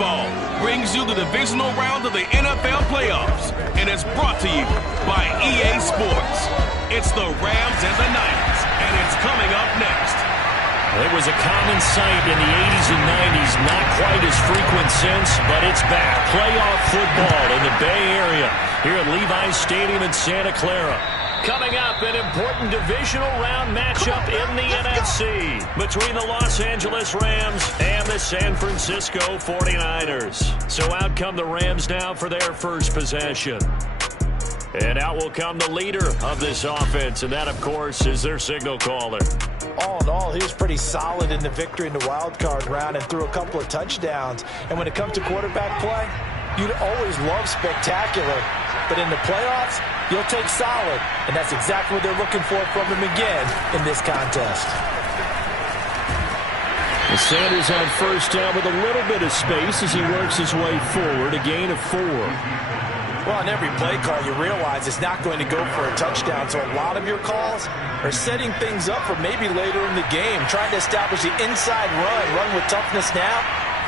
Football brings you the divisional round of the NFL playoffs, and it's brought to you by EA Sports. It's the Rams and the Niners, and it's coming up next. It was a common sight in the 80s and 90s, not quite as frequent since, but it's back. Playoff football in the Bay Area here at Levi's Stadium in Santa Clara. Coming up, an important divisional round matchup in the NFC between the Los Angeles Rams and the San Francisco 49ers. So out come the Rams now for their first possession. And out will come the leader of this offense, and that, of course, is their signal caller. All in all, he was pretty solid in the victory in the wild card round and threw a couple of touchdowns. And when it comes to quarterback play, you'd always love spectacular. But in the playoffs, you'll take solid. And that's exactly what they're looking for from him again in this contest. And Sanders on first down with a little bit of space as he works his way forward, a gain of 4. Well, on every play call, you realize it's not going to go for a touchdown. So a lot of your calls are setting things up for maybe later in the game, trying to establish the inside run with toughness now,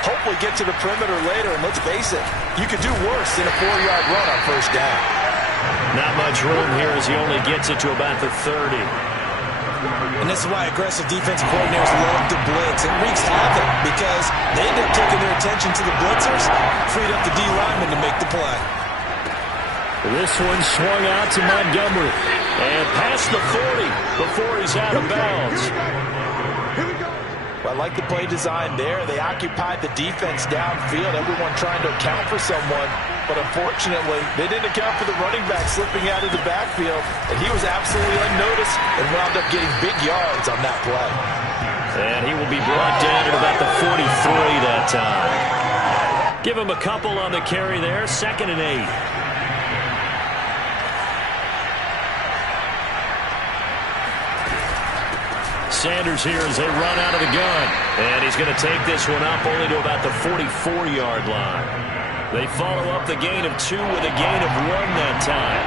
hopefully get to the perimeter later. And let's face it, you could do worse than a 4-yard run on first down. Not much room here as he only gets it to about the 30. And this is why aggressive defensive coordinators love to blitz. It wreaks havoc because they end up taking their attention to the blitzers, freed up the D lineman to make the play. This one swung out to Montgomery and past the 40 before he's out of bounds. Well, I like the play design there. They occupied the defense downfield, everyone trying to account for someone. But unfortunately, they didn't account for the running back slipping out of the backfield, and he was absolutely unnoticed and wound up getting big yards on that play. And he will be brought down at about the 43 that time. Give him a couple on the carry there, 2nd and 8. Sanders here as they run out of the gun. And he's going to take this one up only to about the 44-yard line. They follow up the gain of 2 with a gain of 1 that time.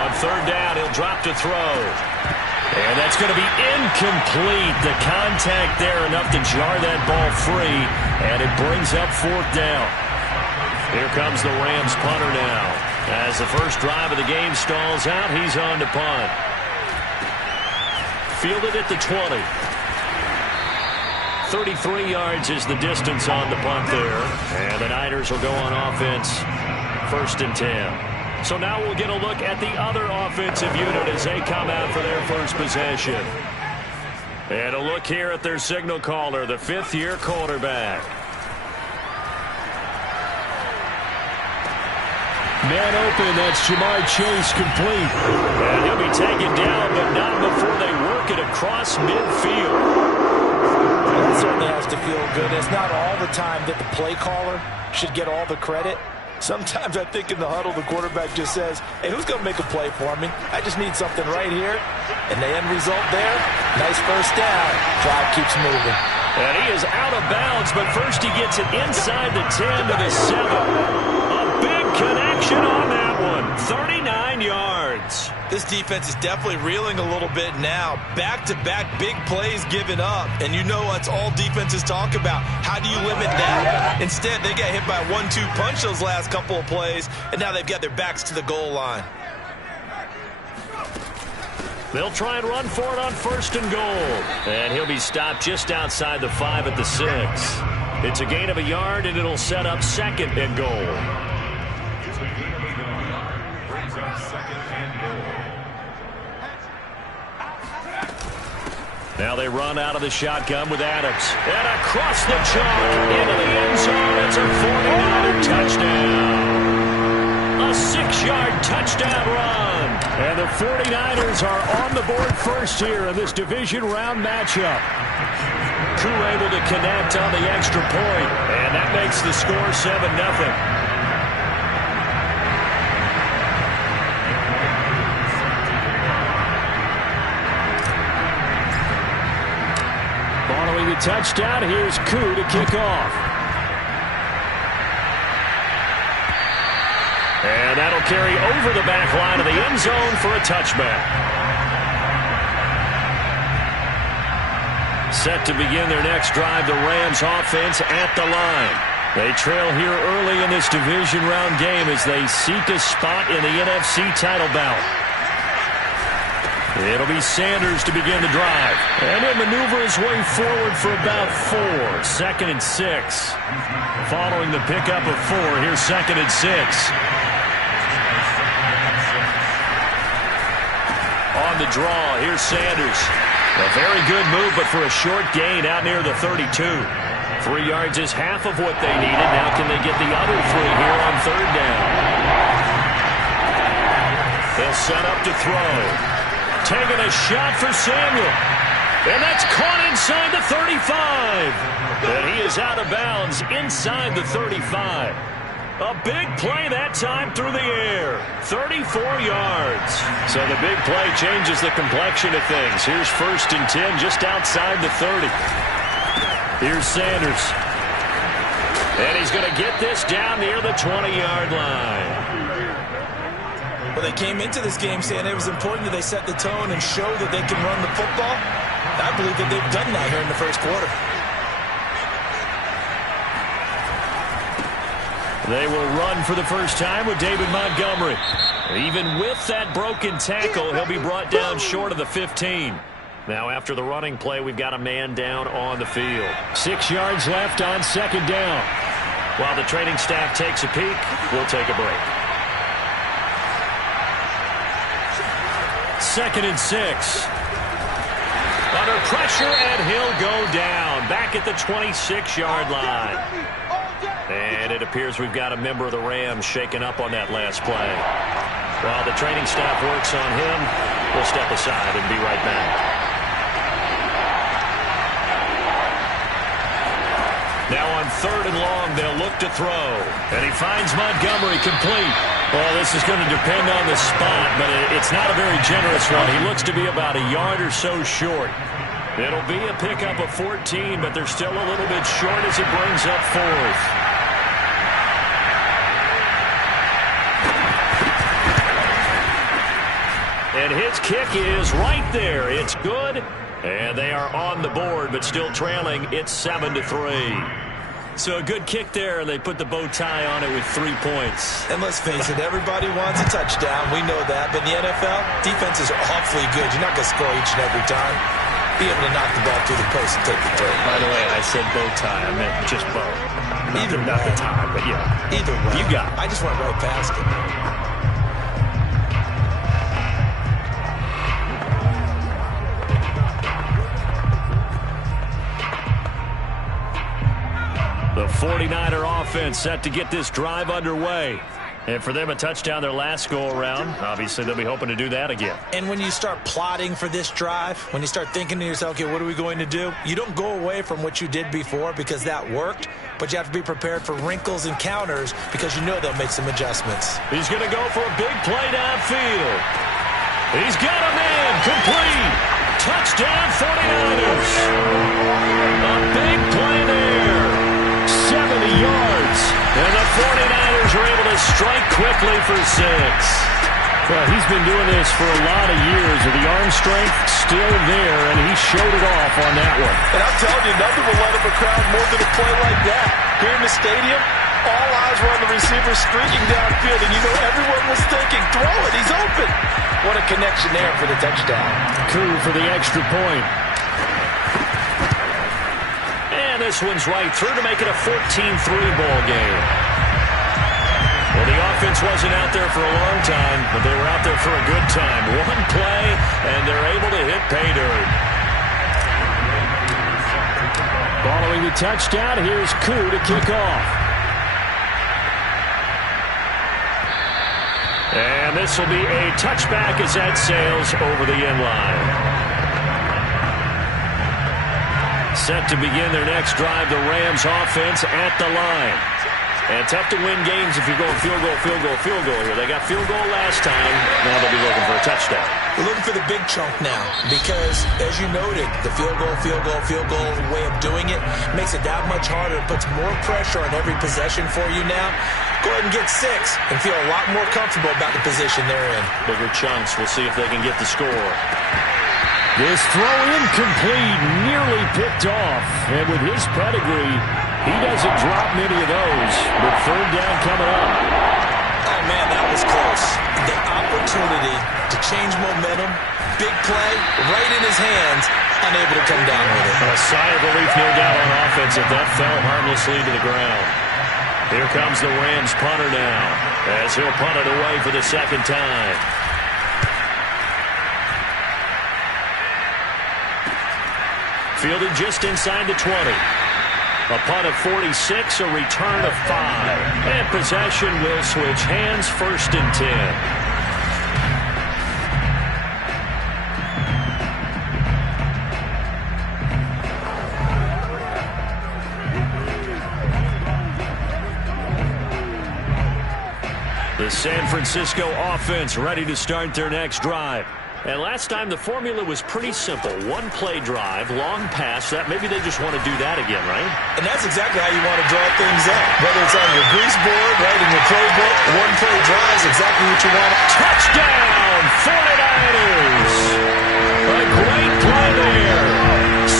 On 3rd down, he'll drop to throw. And that's going to be incomplete. The contact there enough to jar that ball free. And it brings up 4th down. Here comes the Rams punter now. As the first drive of the game stalls out, he's on to punt. Fielded at the 20. 33 yards is the distance on the punt there. And the Niners will go on offense, 1st and 10. So now we'll get a look at the other offensive unit as they come out for their first possession. And a look here at their signal caller, the 5th-year quarterback. Man open, that's Jamar Chase complete. And he'll be taken down, but not before they work it across midfield. That certainly has to feel good. It's not all the time that the play caller should get all the credit. Sometimes I think in the huddle, the quarterback just says, hey, who's going to make a play for me? I just need something right here. And the end result there, nice first down. Drive keeps moving. And he is out of bounds, but first he gets it inside the 10 to the 7. A big connection on that one. 39 yards. This defense is definitely reeling a little bit now. Back-to-back big plays given up. And you know that's all defenses talk about. How do you limit that? Instead, they got hit by a 1-2 punch those last couple of plays, and now they've got their backs to the goal line. They'll try and run for it on 1st and goal. And he'll be stopped just outside the 5 at the 6. It's a gain of a yard, and it'll set up 2nd and goal. Now they run out of the shotgun with Adams. And across the chalk into the end zone. It's a 49er touchdown. A 6-yard touchdown run. And the 49ers are on the board first here in this division round matchup. Crew able to connect on the extra point. And that makes the score 7-0. Following the touchdown, here's Koo to kick off. And that'll carry over the back line of the end zone for a touchback. Set to begin their next drive, the Rams offense at the line. They trail here early in this division round game as they seek a spot in the NFC title bout. It'll be Sanders to begin the drive. And he'll maneuver his way forward for about 4. 2nd and 6. Following the pickup of 4, here's 2nd and 6. On the draw, here's Sanders. A very good move, but for a short gain out near the 32. 3 yards is half of what they needed. Now can they get the other 3 here on 3rd down? They'll set up to throw. Taking a shot for Samuel. And that's caught inside the 35. And he is out of bounds inside the 35. A big play that time through the air. 34 yards. So the big play changes the complexion of things. Here's 1st and 10 just outside the 30. Here's Sanders. And he's going to get this down near the 20-yard line. Well, they came into this game saying it was important that they set the tone and show that they can run the football. I believe that they've done that here in the first quarter. They will run for the first time with David Montgomery. Even with that broken tackle, he'll be brought down short of the 15. Now after the running play, we've got a man down on the field. 6 yards left on 2nd down. While the training staff takes a peek, we'll take a break. 2nd and 6. Under pressure, and he'll go down. Back at the 26-yard line. And it appears we've got a member of the Rams shaken up on that last play. While the training staff works on him, we'll step aside and be right back. Now on 3rd and long, they'll look to throw. And he finds Montgomery complete. Well, this is going to depend on the spot, but it's not a very generous one. He looks to be about a yard or so short. It'll be a pickup of 14, but they're still a little bit short as it brings up 4th. And his kick is right there. It's good. And they are on the board, but still trailing. It's 7-3. So a good kick there, and they put the bow tie on it with 3 points. And let's face it, everybody wants a touchdown. We know that. But in the NFL, defenses are awfully good. You're not going to score each and every time. Be able to knock the ball through the post and take the throw. By the way, I said bow tie. I meant just bow. Not the tie, but yeah. Either way. You got it. I just went right past it. The 49er offense set to get this drive underway. And for them, a touchdown their last go-around. Obviously, they'll be hoping to do that again. And when you start plotting for this drive, when you start thinking to yourself, okay, what are we going to do? You don't go away from what you did before because that worked, but you have to be prepared for wrinkles and counters because you know they'll make some adjustments. He's going to go for a big play downfield. He's got a man complete. Touchdown 49ers. A big play there. 70 yards. And the 49ers are able to strike quickly for 6. Well, he's been doing this for a lot of years with the arm strength still there, and he showed it off on that one. And I'm telling you, nothing will light up a crowd more than a play like that. Here in the stadium, all eyes were on the receiver streaking downfield, and you know everyone was thinking, throw it, he's open. What a connection there for the touchdown. Coup for the extra point. And this one's right through to make it a 14-3 ball game. Well, the offense wasn't out there for a long time, but they were out there for a good time. One play, and they're able to hit pay dirt. Following the touchdown, here's Coup to kick off. And this will be a touchback as that sails over the end line. Set to begin their next drive, the Rams offense at the line. And tough to win games if you're going field goal, field goal, field goal here. They got field goal last time. Now they'll be looking for a touchdown. We're looking for the big chunk now because, as you noted, the field goal way of doing it makes it that much harder. It puts more pressure on every possession for you now. Go ahead and get 6 and feel a lot more comfortable about the position they're in. Bigger chunks. We'll see if they can get the score. This throw incomplete, nearly picked off. And with his pedigree, he doesn't drop many of those. But third down coming up. Oh, man, that was close. The opportunity to change momentum, big play, right in his hands, unable to come down with it. A sigh of relief, no doubt, on offense if that fell harmlessly to the ground. Here comes the Rams punter now, as he'll punt it away for the second time. Fielded just inside the 20. A punt of 46, a return of 5. And possession will switch hands, 1st and 10. The San Francisco offense ready to start their next drive. And last time the formula was pretty simple. One-play drive, long pass. That maybe they just want to do that again, right? And that's exactly how you want to draw things up. Whether it's on your grease board, right in your playbook, one-play drive is exactly what you want. Touchdown, 49ers! A great play there.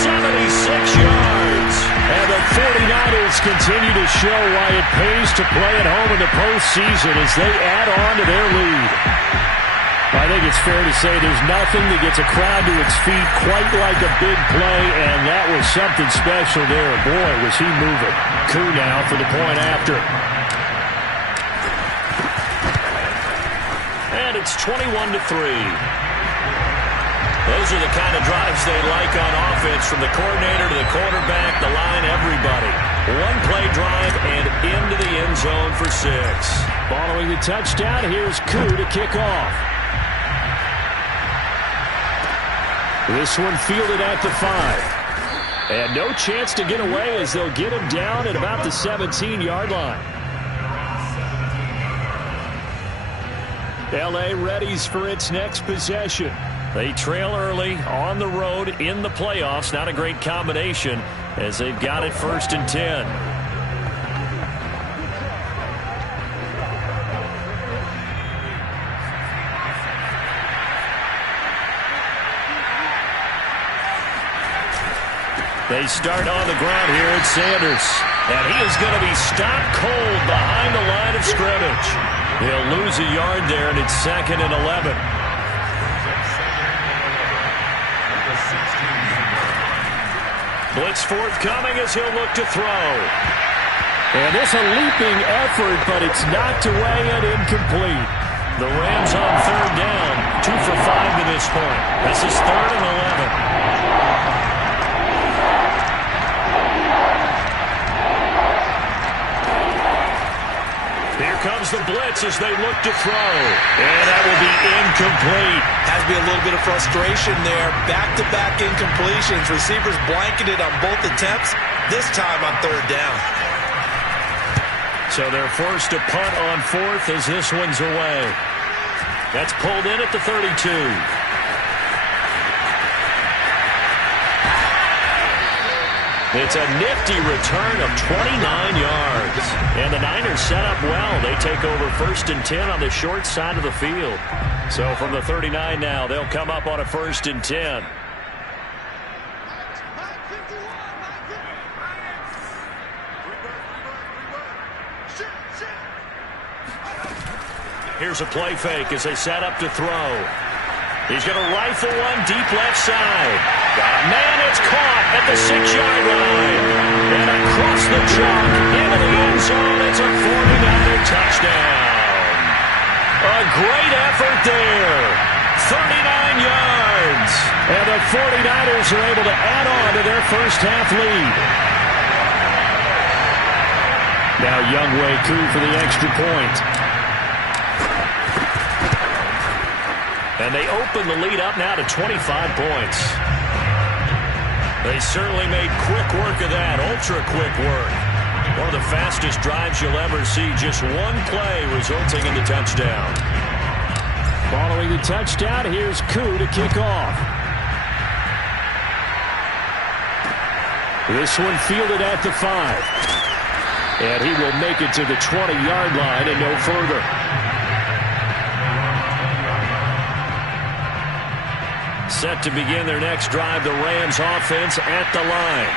76 yards. And the 49ers continue to show why it pays to play at home in the postseason as they add on to their lead. I think it's fair to say there's nothing that gets a crowd to its feet quite like a big play, and that was something special there. Boy, was he moving. Koo now for the point after. And it's 21-3. Those are the kind of drives they like on offense, from the coordinator to the quarterback, the line, everybody. One-play drive and into the end zone for 6. Following the touchdown, here's Koo to kick off. This one fielded at the 5. And no chance to get away as they'll get him down at about the 17-yard line. L.A. readies for its next possession. They trail early on the road in the playoffs. Not a great combination as they've got it 1st and 10. They start on the ground here at Sanders. And he is going to be stopped cold behind the line of scrimmage. He'll lose a yard there, and it's 2nd and 11. Blitz forthcoming as he'll look to throw. And this a leaping effort, but it's knocked away and incomplete. The Rams on 3rd down, 2 for 5 to this point. This is 3rd and 11. Here comes the blitz as they look to throw. And that will be incomplete. Has to be a little bit of frustration there. Back-to-back incompletions. Receivers blanketed on both attempts, this time on 3rd down. So they're forced to punt on 4th as this one's away. That's pulled in at the 32. It's a nifty return of 29 yards. And the Niners set up well. They take over 1st and 10 on the short side of the field. So from the 39 now, they'll come up on a 1st and 10. Here's a play fake as they set up to throw. He's going to rifle one deep left side. Got a man, it's caught at the 6-yard line. And across the chalk into the end zone, it's a 49er touchdown. A great effort there. 39 yards. And the 49ers are able to add on to their first half lead. Now Younghoe Koo for the extra point. And they open the lead up now to 25 points. They certainly made quick work of that, ultra-quick work. One of the fastest drives you'll ever see, just one play resulting in the touchdown. Following the touchdown, here's Koo to kick off. This one fielded at the 5. And he will make it to the 20-yard line and no further. Set to begin their next drive, the Rams offense at the line.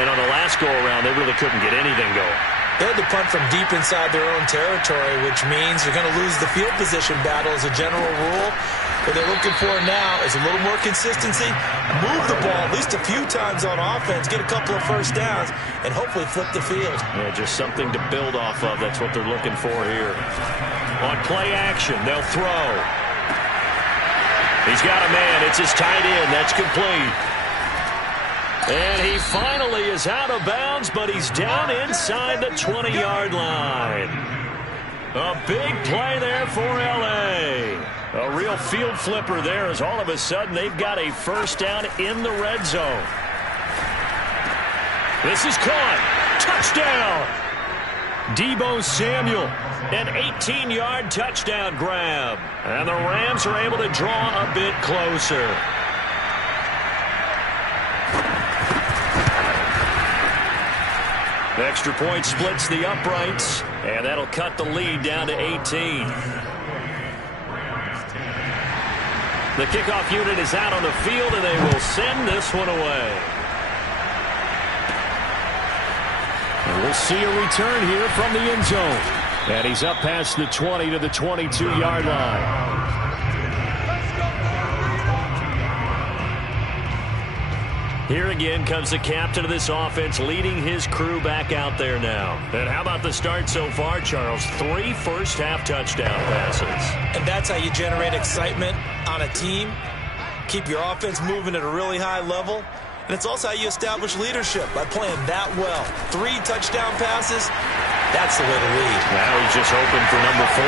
And on the last go-around, they really couldn't get anything going. They had to punt from deep inside their own territory, which means you're going to lose the field position battle as a general rule. What they're looking for now is a little more consistency, move the ball at least a few times on offense, get a couple of first downs, and hopefully flip the field. Yeah, just something to build off of. That's what they're looking for here. On play action, they'll throw. He's got a man. It's his tight end. That's complete. And he finally is out of bounds, but he's down inside the 20-yard line. A big play there for L.A. A real field flipper there as all of a sudden they've got a first down in the red zone. This is caught. Touchdown. Deebo Samuel, an 18-yard touchdown grab. And the Rams are able to draw a bit closer. The extra point splits the uprights, and that'll cut the lead down to 18. The kickoff unit is out on the field, and they will send this one away. And we'll see a return here from the end zone. And he's up past the 20 to the 22-yard line. Here again comes the captain of this offense leading his crew back out there now. And how about the start so far, Charles? 3 first-half touchdown passes. And that's how you generate excitement on a team. Keep your offense moving at a really high level. And it's also how you establish leadership, by playing that well. 3 touchdown passes, that's the way to lead. Now he's just hoping for number 4.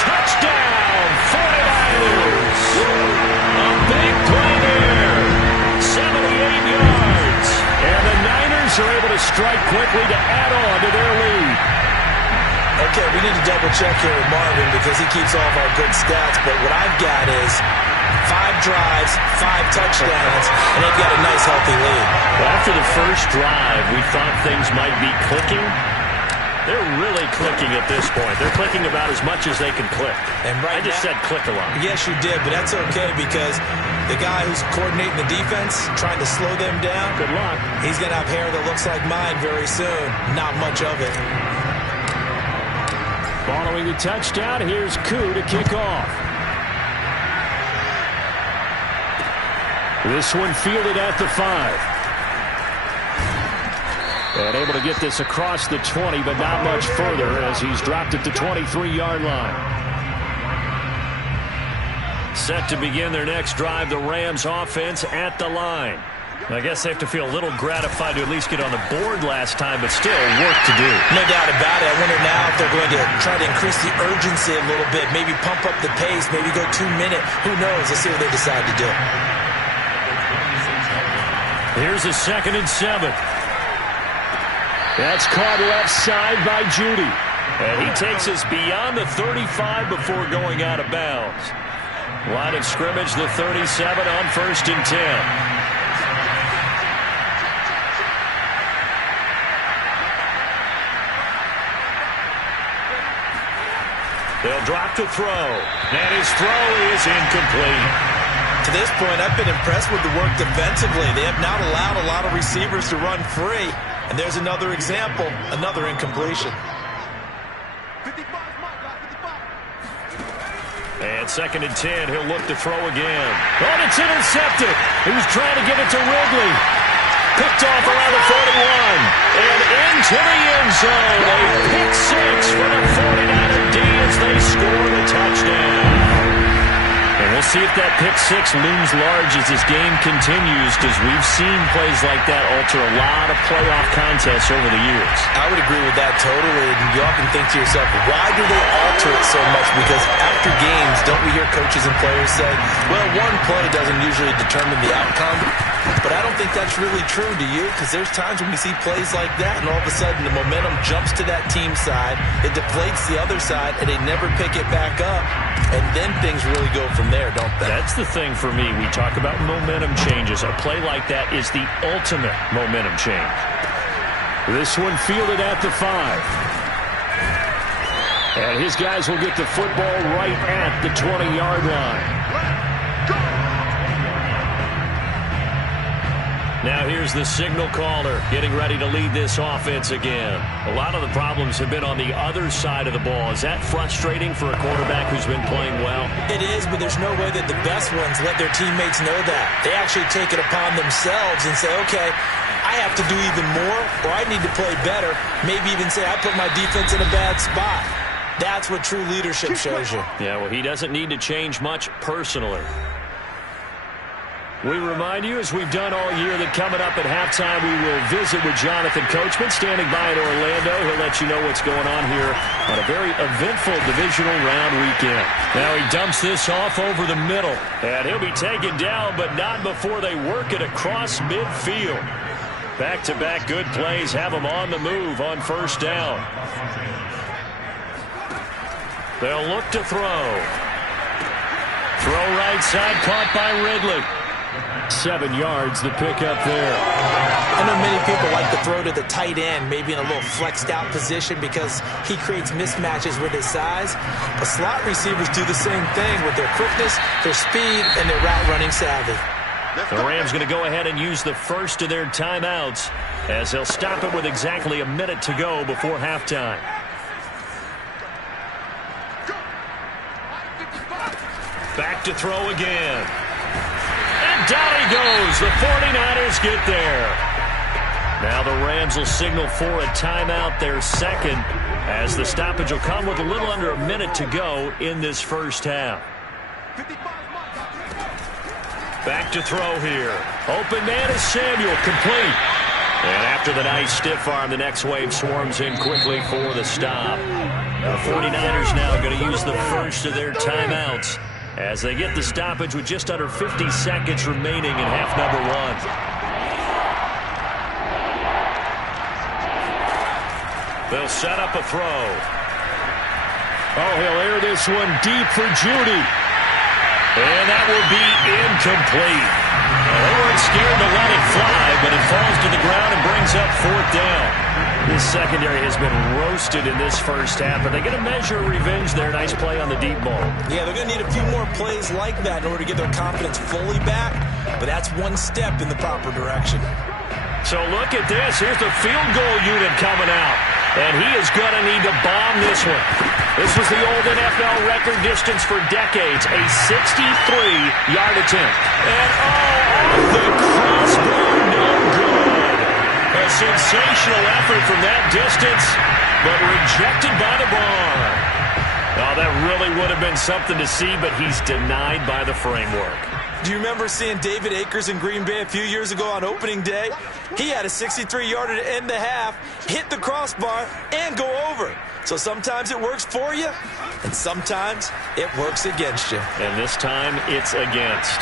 Touchdown, 49ers! A big play there, 78 yards. And the Niners are able to strike quickly to add on to their lead. Okay, we need to double check here with Marvin because he keeps all of our good stats. But what I've got is 5 drives, 5 touchdowns, and they've got a nice, healthy lead. Well, after the first drive, we thought things might be clicking. They're really clicking at this point. They're clicking about as much as they can click. And right I just said click a lot. Yes, you did, but that's okay because the guy who's coordinating the defense, trying to slow them down, good luck. He's going to have hair that looks like mine very soon. Not much of it. Following the touchdown, here's Koo to kick off. This one fielded at the 5. And able to get this across the 20, but not much further as he's dropped at the 23-yard line. Set to begin their next drive, the Rams offense at the line. I guess they have to feel a little gratified to at least get on the board last time, but still work to do. No doubt about it. I wonder now if they're going to try to increase the urgency a little bit, maybe pump up the pace, maybe go 2-minute. Who knows? Let's see what they decide to do. Here's a 2nd and 7. That's caught left side by Judy. And he takes us beyond the 35 before going out of bounds. Line of scrimmage, the 37 on 1st and 10. They'll drop to throw. And his throw is incomplete. To this point, I've been impressed with the work defensively. They have not allowed a lot of receivers to run free. And there's another example, another incompletion. And 2nd and 10, he'll look to throw again. Oh, and it's intercepted. He was trying to give it to Wrigley. Picked off around the 41. And into the end zone. A pick 6 for the 49er D as they score the touchdown. And we'll see if that pick 6 looms large as this game continues, because we've seen plays like that alter a lot of playoff contests over the years. I would agree with that totally. And you often think to yourself, why do they alter it so much? Because after games, don't we hear coaches and players say, well, one play doesn't usually determine the outcome. But I don't think that's really true, do you? Because there's times when we see plays like that, and all of a sudden the momentum jumps to that team side, it deflates the other side, and they never pick it back up. And then things really go from there, don't they? That's the thing for me. We talk about momentum changes. A play like that is the ultimate momentum change. This one fielded at the 5. And his guys will get the football right at the 20-yard line. Now here's the signal caller getting ready to lead this offense again. A lot of the problems have been on the other side of the ball. Is that frustrating for a quarterback who's been playing well? It is, but there's no way that the best ones let their teammates know that. They actually take it upon themselves and say, okay, I have to do even more, or I need to play better. Maybe even say I put my defense in a bad spot. That's what true leadership shows you. Yeah, well, he doesn't need to change much personally. We remind you, as we've done all year, that coming up at halftime, we will visit with Jonathan Coachman, standing by in Orlando. He'll let you know what's going on here on a very eventful divisional round weekend. Now he dumps this off over the middle, and he'll be taken down, but not before they work it across midfield. Back-to-back good plays have them on the move on first down. They'll look to throw. Throw right side, caught by Ridley. 7 yards, the pickup there. I know many people like to throw to the tight end, maybe in a little flexed out position because he creates mismatches with his size. But slot receivers do the same thing with their quickness, their speed, and their route running savvy. The Rams going to go ahead and use the first of their timeouts as they'll stop it with exactly a minute to go before halftime. Back to throw again. And down he goes. The 49ers get there. Now the Rams will signal for a timeout, their second, as the stoppage will come with a little under a minute to go in this first half. Back to throw here. Open man is Samuel, complete. And after the nice stiff arm, the next wave swarms in quickly for the stop. The 49ers now going to use the first of their timeouts as they get the stoppage with just under 50 seconds remaining in half number one. They'll set up a throw. Oh, he'll air this one deep for Judy. And that will be incomplete. Well, they weren't scared to let it fly, but it falls to the ground and brings up fourth down. This secondary has been roasted in this first half, but they get a measure of revenge there. Nice play on the deep ball. Yeah, they're going to need a few more plays like that in order to get their confidence fully back, but that's one step in the proper direction. So look at this. Here's the field goal unit coming out, and he is going to need to bomb this one. This was the old NFL record distance for decades, a 63-yard attempt. And off the crossbar, no good. A sensational effort from that distance, but rejected by the bar. Oh, that really would have been something to see, but he's denied by the framework. Do you remember seeing David Akers in Green Bay a few years ago on opening day? He had a 63-yarder to end the half, hit the crossbar, and go over. So sometimes it works for you, and sometimes it works against you. And this time, it's against.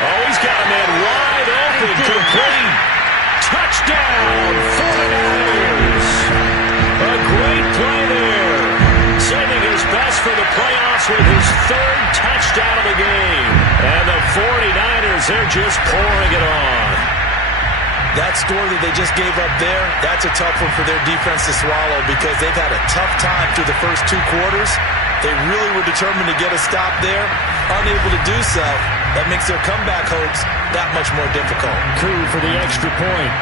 Oh, he's got a man wide open, complete. Touchdown, 49ers. A great play there. Saving his best for the playoffs with his third touchdown of the game. And the 49ers, they're just pouring it on. That score that they just gave up there, that's a tough one for their defense to swallow because they've had a tough time through the first two quarters. They really were determined to get a stop there. Unable to do so, that makes their comeback hopes that much more difficult. Coup for the extra point.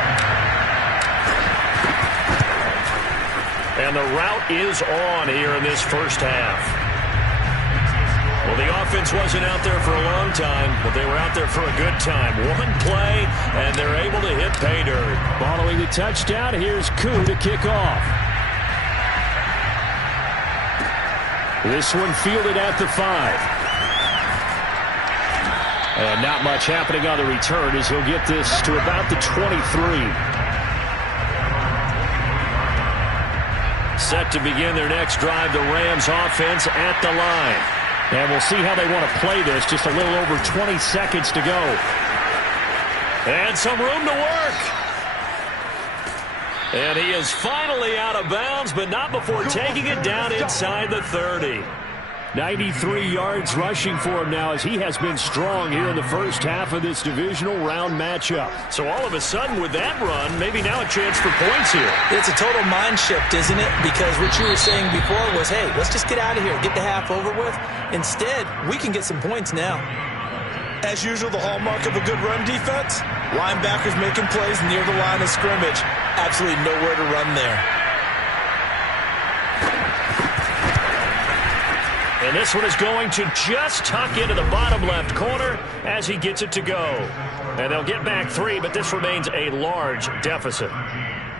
And the route is on here in this first half. Well, the offense wasn't out there for a long time, but they were out there for a good time. One play, and they're able to hit pay dirt. Following the touchdown, here's Koo to kick off. This one fielded at the 5. And not much happening on the return as he'll get this to about the 23. Set to begin their next drive, the Rams offense at the line. And we'll see how they want to play this. Just a little over 20 seconds to go. And some room to work. And he is finally out of bounds, but not before taking it down inside the 30. 93 yards rushing for him now as he has been strong here in the first half of this divisional round matchup. So all of a sudden with that run, maybe now a chance for points here. It's a total mind shift, isn't it? Because what you were saying before was, hey, let's just get out of here, get the half over with. Instead, we can get some points now. As usual, the hallmark of a good run defense, linebackers making plays near the line of scrimmage. Absolutely nowhere to run there. And this one is going to just tuck into the bottom left corner as he gets it to go. And they'll get back 3, but this remains a large deficit.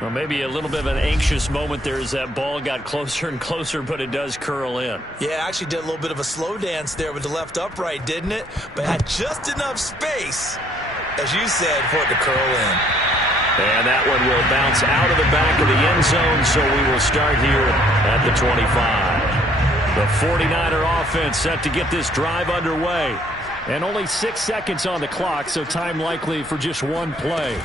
Well, maybe a little bit of an anxious moment there as that ball got closer and closer, but it does curl in. Yeah, actually did a little bit of a slow dance there with the left upright, didn't it? But had just enough space, as you said, for it to curl in. And that one will bounce out of the back of the end zone, so we will start here at the 25. The 49er offense set to get this drive underway. And only 6 seconds on the clock, so time likely for just one play.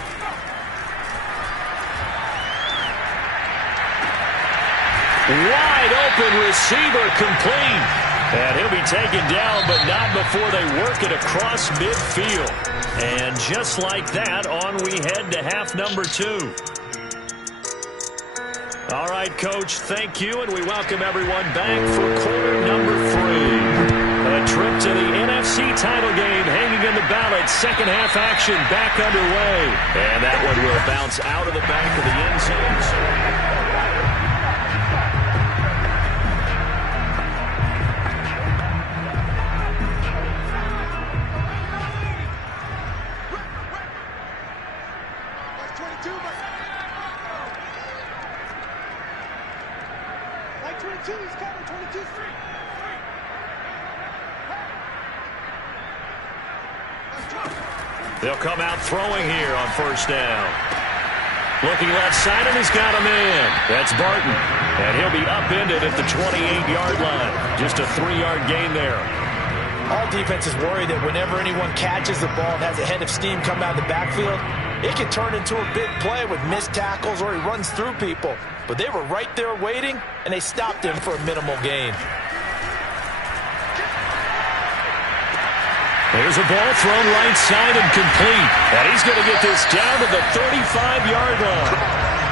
Wide open receiver complete. And he'll be taken down, but not before they work it across midfield. And just like that, on we head to half number 2. All right, Coach, thank you, and we welcome everyone back for quarter number 3. A trip to the NFC title game hanging in the balance. Second half action back underway. And that one will bounce out of the back of the end zone. They'll come out throwing here on first down. Looking left side, and he's got a man. That's Barton. And he'll be upended at the 28-yard line. Just a 3-yard gain there. All defenses worry that whenever anyone catches the ball and has a head of steam come out of the backfield, it can turn into a big play with missed tackles or he runs through people. But they were right there waiting, and they stopped him for a minimal gain. There's a ball thrown right side and complete. And he's going to get this down to the 35-yard line.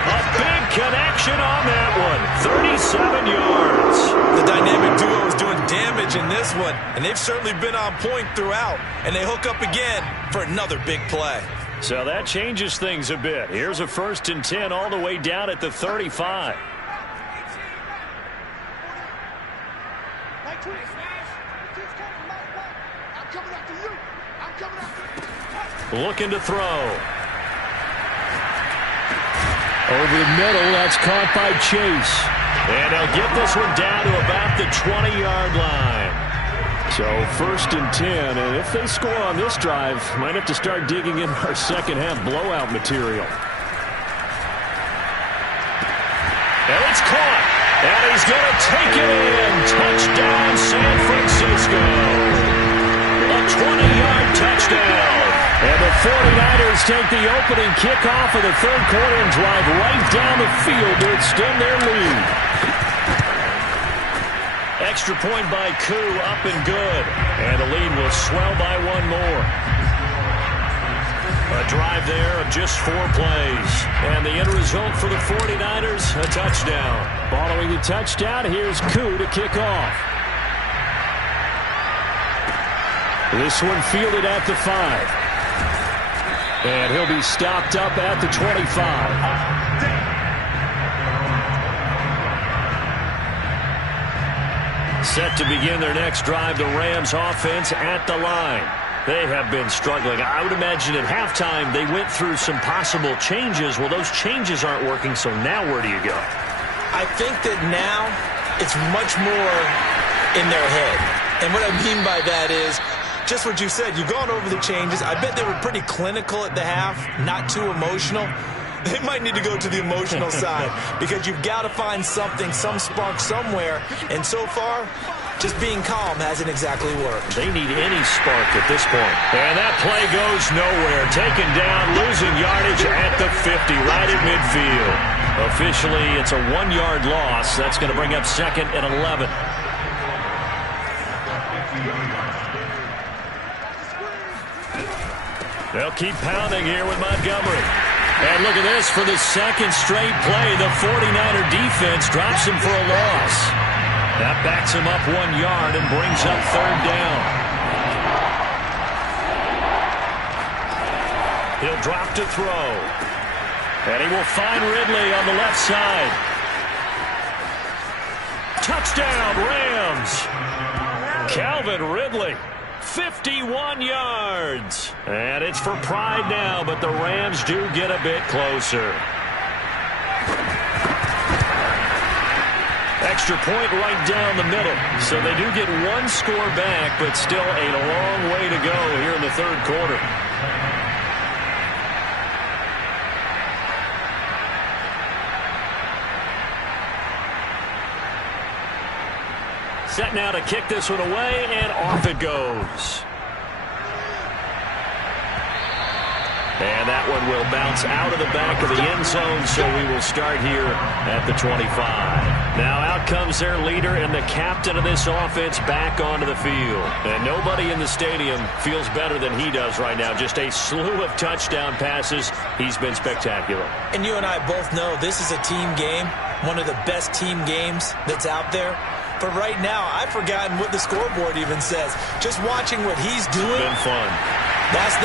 A big connection on that one. 37 yards. The dynamic duo is doing damage in this one, and they've certainly been on point throughout. And they hook up again for another big play. So that changes things a bit. Here's a 1st and 10 all the way down at the 35. Looking to throw. Over the middle, that's caught by Chase. And they'll get this one down to about the 20-yard line. So 1st and 10, and if they score on this drive, might have to start digging in our second half blowout material. And it's caught. And he's going to take it in. Touchdown, San Francisco. A 20-yard touchdown. And the 49ers take the opening kickoff of the third quarter and drive right down the field to extend their lead. Extra point by Koo, up and good. And the lead will swell by one more. A drive there of just 4 plays. And the end result for the 49ers, a touchdown. Following the touchdown, here's Koo to kick off. This one fielded at the 5. And he'll be stopped up at the 25. Set to begin their next drive, the Rams offense at the line. They have been struggling. I would imagine at halftime they went through some possible changes. Well, those changes aren't working, so now where do you go? I think that now it's much more in their head. And what I mean by that is just what you said. You've gone over the changes. I bet they were pretty clinical at the half, not too emotional. They might need to go to the emotional side because you've got to find something, some spark somewhere. And so far, just being calm hasn't exactly worked. They need any spark at this point. And that play goes nowhere. Taken down, losing yardage at the 50, right at midfield. Officially, it's a 1-yard loss. That's going to bring up 2nd and 11. They'll keep pounding here with Montgomery. And look at this. For the second straight play, the 49er defense drops him for a loss. That backs him up 1 yard and brings up third down. He'll drop to throw. And he will find Ridley on the left side. Touchdown, Rams. Calvin Ridley. 51 yards. And it's for pride now, but the Rams do get a bit closer. Extra point right down the middle. So they do get 1 score back, but still a long way to go here in the third quarter. Set now to kick this one away, and off it goes. And that one will bounce out of the back of the end zone, so we will start here at the 25. Now out comes their leader and the captain of this offense back onto the field. And nobody in the stadium feels better than he does right now. Just a slew of touchdown passes. He's been spectacular. And you and I both know this is a team game, one of the best team games that's out there. But right now, I've forgotten what the scoreboard even says. Just watching what he's doing. It's been fun. That's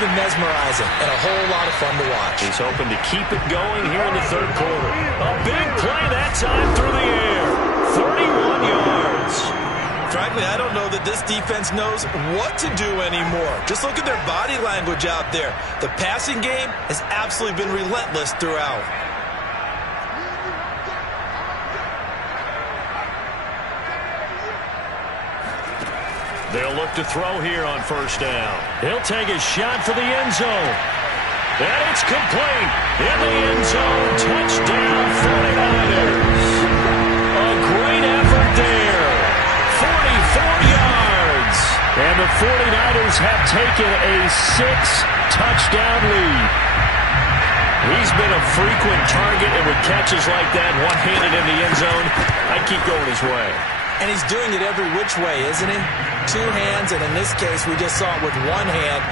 been mesmerizing and a whole lot of fun to watch. He's hoping to keep it going here in the third quarter. A big play that time through the air. 31 yards. Frankly, I don't know that this defense knows what to do anymore. Just look at their body language out there. The passing game has absolutely been relentless throughout. They'll look to throw here on first down. He'll take a shot for the end zone. And it's complete. In the end zone, touchdown 49ers. A great effort there. 44 yards. And the 49ers have taken a 6-touchdown lead. He's been a frequent target, and with catches like that, one-handed in the end zone, I'd keep going his way. And he's doing it every which way, isn't he? 2 hands, and in this case, we just saw it with 1 hand.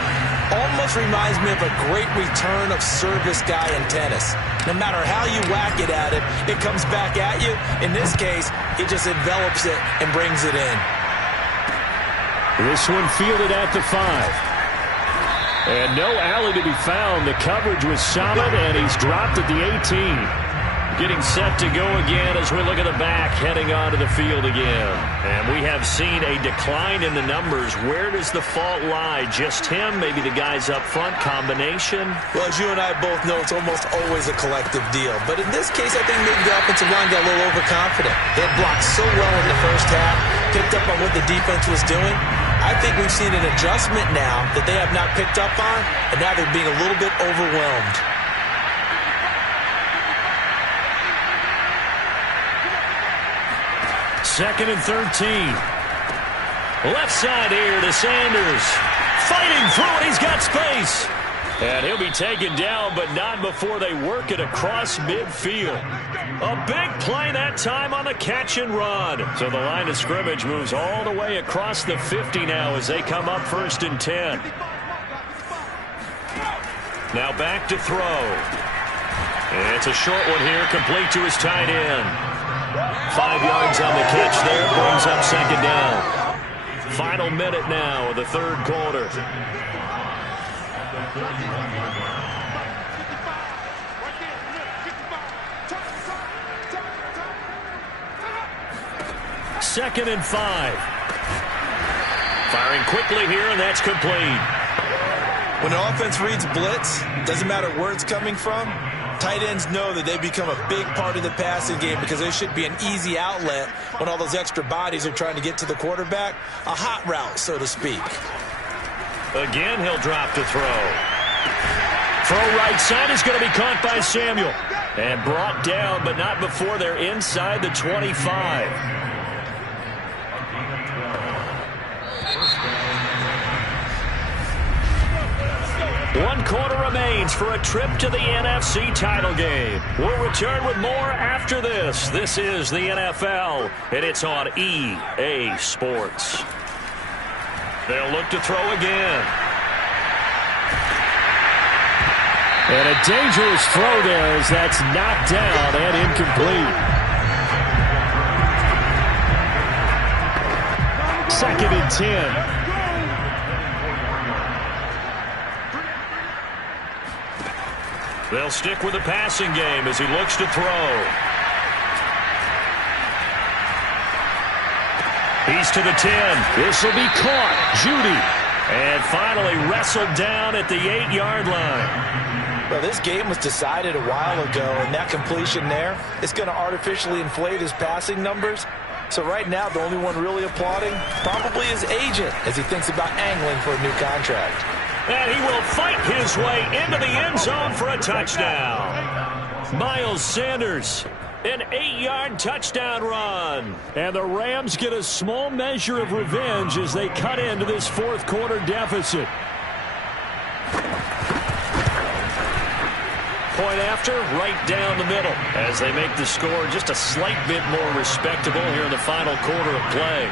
Almost reminds me of a great return of service guy in tennis. No matter how you whack it at it, it comes back at you. In this case, it just envelops it and brings it in. This one fielded at the 5. And no alley to be found. The coverage was solid, and he's dropped at the 18. Getting set to go again as we look at the back, heading onto the field again. And we have seen a decline in the numbers. Where does the fault lie? Just him? Maybe the guys up front? Combination? Well, as you and I both know, it's almost always a collective deal. But in this case, I think maybe the offensive line got a little overconfident. They had blocked so well in the first half, picked up on what the defense was doing. I think we've seen an adjustment now that they have not picked up on, and now they're being a little bit overwhelmed. Second and 13. Left side here to Sanders. Fighting through it. He's got space. And he'll be taken down, but not before they work it across midfield. A big play that time on the catch and run. So the line of scrimmage moves all the way across the 50 now as they come up first and 10. Now back to throw. It's a short one here, complete to his tight end. 5 yards on the catch there, brings up second down. Final minute now of the third quarter. Second and 5. Firing quickly here, and that's complete. When the offense reads blitz, doesn't matter where it's coming from, tight ends know that they become a big part of the passing game because there should be an easy outlet when all those extra bodies are trying to get to the quarterback. A hot route, so to speak. Again, he'll drop to throw. Throw right side is going to be caught by Samuel. And brought down, but not before they're inside the 25. One quarter remains for a trip to the NFC title game. We'll return with more after this. This is the NFL, and it's on EA Sports. They'll look to throw again. And a dangerous throw there as that's knocked down and incomplete. Second and 10. They'll stick with the passing game as he looks to throw. He's to the 10. This will be caught. Judy. And finally wrestled down at the 8-yard line. Well, this game was decided a while ago, and that completion there is going to artificially inflate his passing numbers. So right now, the only one really applauding probably his agent as he thinks about angling for a new contract. And he will fight his way into the end zone for a touchdown. Miles Sanders, an 8-yard touchdown run. And the Rams get a small measure of revenge as they cut into this fourth quarter deficit. Point after, right down the middle as they make the score just a slight bit more respectable here in the final quarter of play.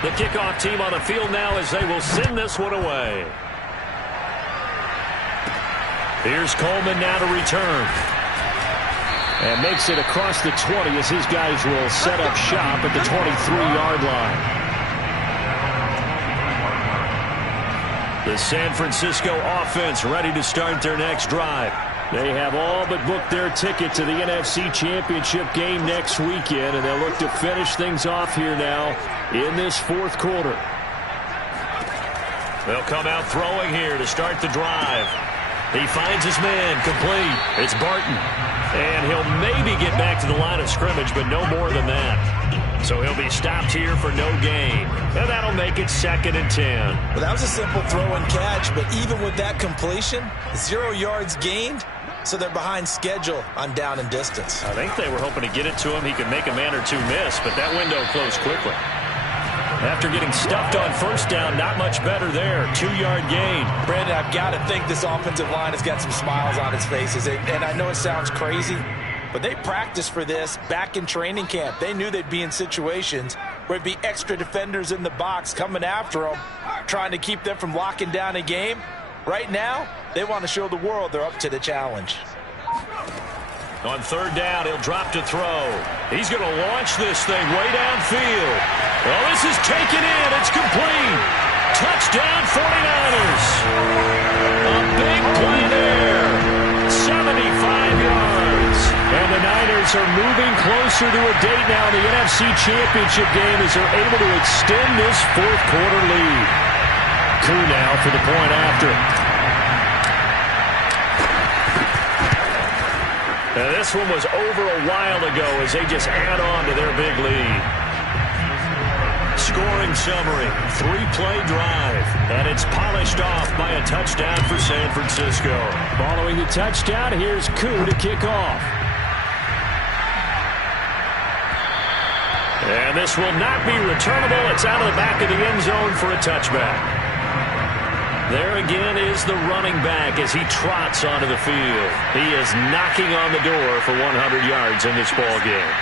The kickoff team on the field now as they will send this one away. Here's Coleman now to return. And makes it across the 20 as his guys will set up shop at the 23-yard line. The San Francisco offense ready to start their next drive. They have all but booked their ticket to the NFC Championship game next weekend, and they'll look to finish things off here now in this fourth quarter. They'll come out throwing here to start the drive. He finds his man complete. It's Barton. And he'll maybe get back to the line of scrimmage, but no more than that. So he'll be stopped here for no gain. And that'll make it 2nd and 10. Well, that was a simple throw and catch, but even with that completion, 0 yards gained, so they're behind schedule on down and distance. I think they were hoping to get it to him. He could make a man or two miss, but that window closed quickly. After getting stuffed on first down, not much better there. 2-yard gain. Brandon, I've got to think this offensive line has got some smiles on its faces. And I know it sounds crazy, but they practiced for this back in training camp. They knew they'd be in situations where there'd be extra defenders in the box coming after them, trying to keep them from locking down a game. Right now, they want to show the world they're up to the challenge. On third down, he'll drop to throw. He's going to launch this thing way downfield. Well, this is taken in. It's complete. Touchdown 49ers. A big play there. 75 yards. And the Niners are moving closer to a date now in the NFC Championship game as they're able to extend this fourth quarter lead. Koo now for the point after. Now this one was over a while ago as they just add on to their big lead. Scoring summary, 3-play drive, and it's polished off by a touchdown for San Francisco. Following the touchdown, here's Koo to kick off. And this will not be returnable. It's out of the back of the end zone for a touchback. There again is the running back as he trots onto the field. He is knocking on the door for 100 yards in this ball game.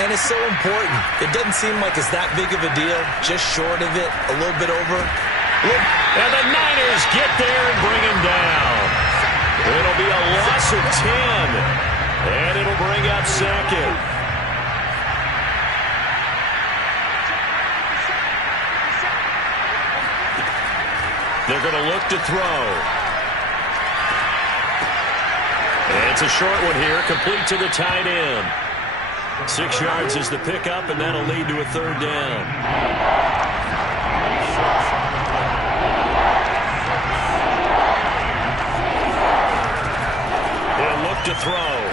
And it's so important. It doesn't seem like it's that big of a deal, just short of it, a little bit over. And the Niners get there and bring him down. It'll be a loss of 10, and it'll bring up second. They're going to look to throw. And it's a short one here, complete to the tight end. 6 yards is the pickup, and that'll lead to a third down. They'll look to throw.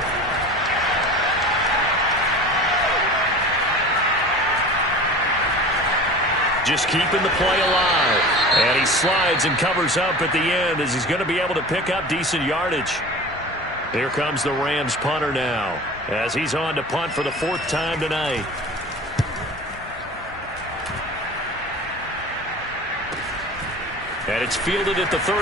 Just keeping the play alive. And he slides and covers up at the end as he's going to be able to pick up decent yardage. Here comes the Rams punter now as he's on to punt for the 4th time tonight. And it's fielded at the 34.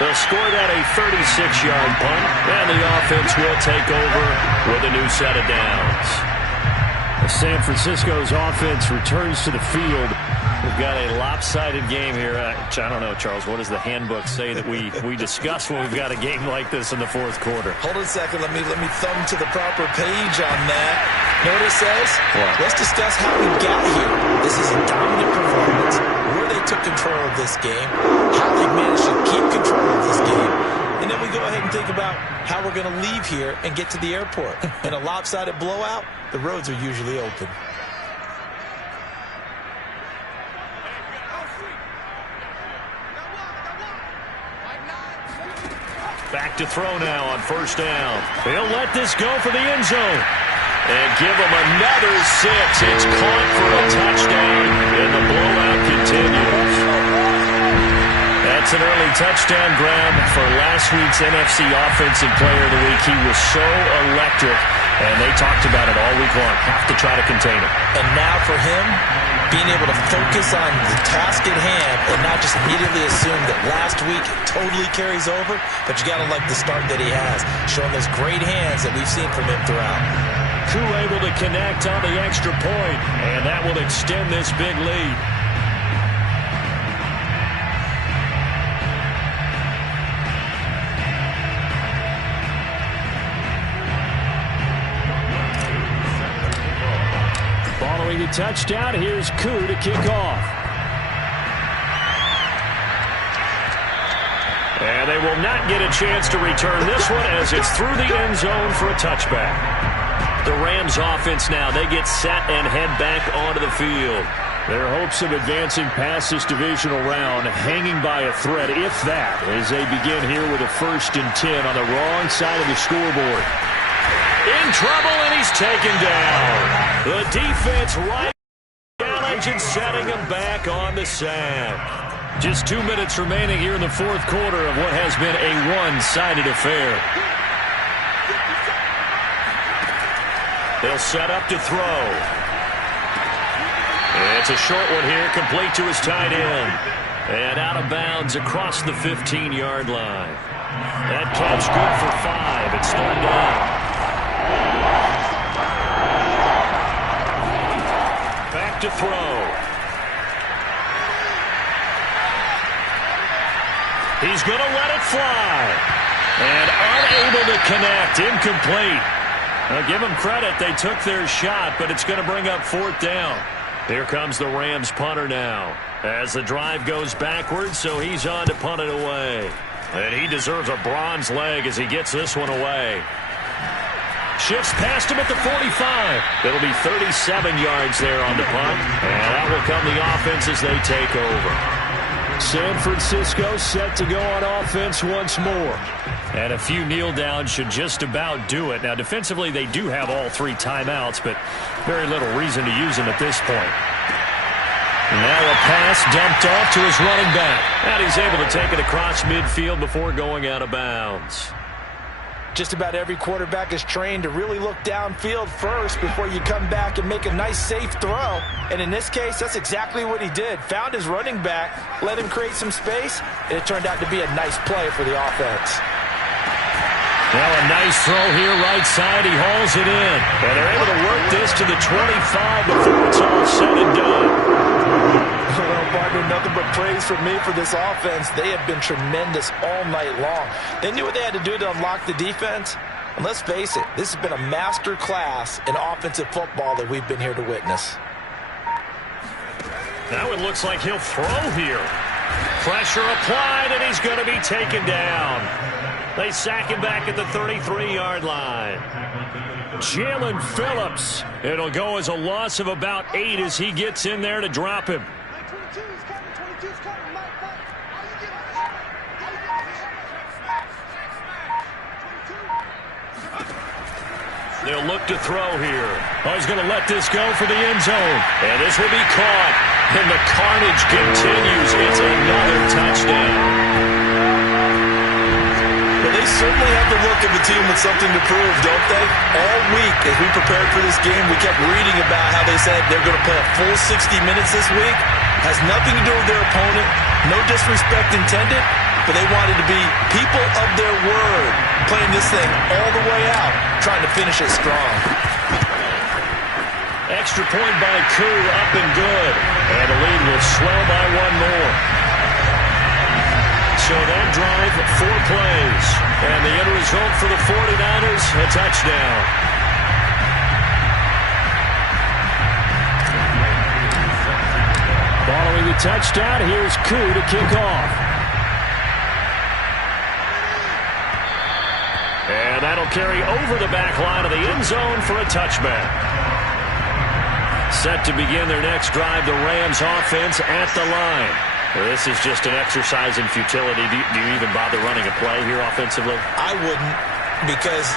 They'll score that a 36-yard punt, and the offense will take over with a new set of downs. San Francisco's offense returns to the field. We've got a lopsided game here. I don't know, Charles. What does the handbook say that we discuss when we've got a game like this in the fourth quarter? Hold on a second. Let me thumb to the proper page on that. Know what it says? What? Let's discuss how we got here. This is a dominant performance. Where they took control of this game. How they managed to keep control of this game. And then we go ahead and think about how we're going to leave here and get to the airport. In a lopsided blowout, the roads are usually open. Back to throw now on first down. He'll let this go for the end zone. And give him another 6. It's caught for a touchdown, and the blowout continues. That's an early touchdown grab for last week's NFC Offensive Player of the Week. He was so electric, and they talked about it all week long. Have to try to contain him. And now for him, being able to focus on the task at hand and not just immediately assume that last week totally carries over, but you got to like the start that he has, showing those great hands that we've seen from him throughout. Koo able to connect on the extra point, and that will extend this big lead. Following the touchdown, here's Koo to kick off. And they will not get a chance to return this one as it's through the end zone for a touchback. The Rams offense now, they get set and head back onto the field. Their hopes of advancing past this divisional round hanging by a thread, if that, as they begin here with a 1st and 10 on the wrong side of the scoreboard. In trouble, and he's taken down. The defense right challenge and setting him back on the sack. Just 2 minutes remaining here in the fourth quarter of what has been a one-sided affair. They'll set up to throw. It's a short one here, complete to his tight end. And out of bounds across the 15-yard line. That catch good for 5. It's 3rd down. Back to throw. He's going to let it fly. And unable to connect. Incomplete. Now, give them credit. They took their shot, but it's going to bring up 4th down. Here comes the Rams punter now. As the drive goes backwards, so he's on to punt it away. And he deserves a bronze leg as he gets this one away. Shifts past him at the 45. It'll be 37 yards there on the punt. And that will come the offense as they take over. San Francisco set to go on offense once more. And a few kneel downs should just about do it. Now, defensively, they do have all 3 timeouts, but very little reason to use them at this point. Now a pass dumped off to his running back. And he's able to take it across midfield before going out of bounds. Just about every quarterback is trained to really look downfield first before you come back and make a nice, safe throw. And in this case, that's exactly what he did. Found his running back, let him create some space, and it turned out to be a nice play for the offense. Well, a nice throw here right side. He hauls it in. And they're able to work this to the 25 before it's all said and done. Well, partner, nothing but praise from me for this offense. They have been tremendous all night long. They knew what they had to do to unlock the defense. And let's face it, this has been a master class in offensive football that we've been here to witness. Now it looks like he'll throw here. Pressure applied, and he's going to be taken down. They sack him back at the 33-yard line. Jalen Phillips. It'll go as a loss of about 8 as he gets in there to drop him. They'll look to throw here. Oh, he's going to let this go for the end zone. And this will be caught. And the carnage continues. It's another touchdown. Well, they certainly have the look of a team with something to prove, don't they? All week, as we prepared for this game, we kept reading about how they said they're going to play a full 60 minutes this week. Has nothing to do with their opponent. No disrespect intended, but they wanted to be people of their word, playing this thing all the way out, trying to finish it strong. extra point by Koo, up and good. And the lead will swell by one more. So that drive, 4 plays. And the end result for the 49ers, a touchdown. Following the touchdown, here's Koo to kick off. And that'll carry over the back line of the end zone for a touchback. Set to begin their next drive, the Rams offense at the line. This is just an exercise in futility. Do you even bother running a play here offensively? I wouldn't, because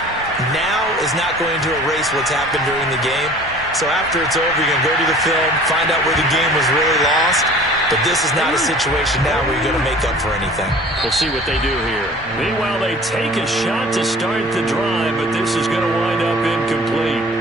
now is not going to erase what's happened during the game. So after it's over, you're going to go to the film, find out where the game was really lost. But this is not a situation now where you're going to make up for anything. We'll see what they do here. Meanwhile, they take a shot to start the drive, but this is going to wind up incomplete.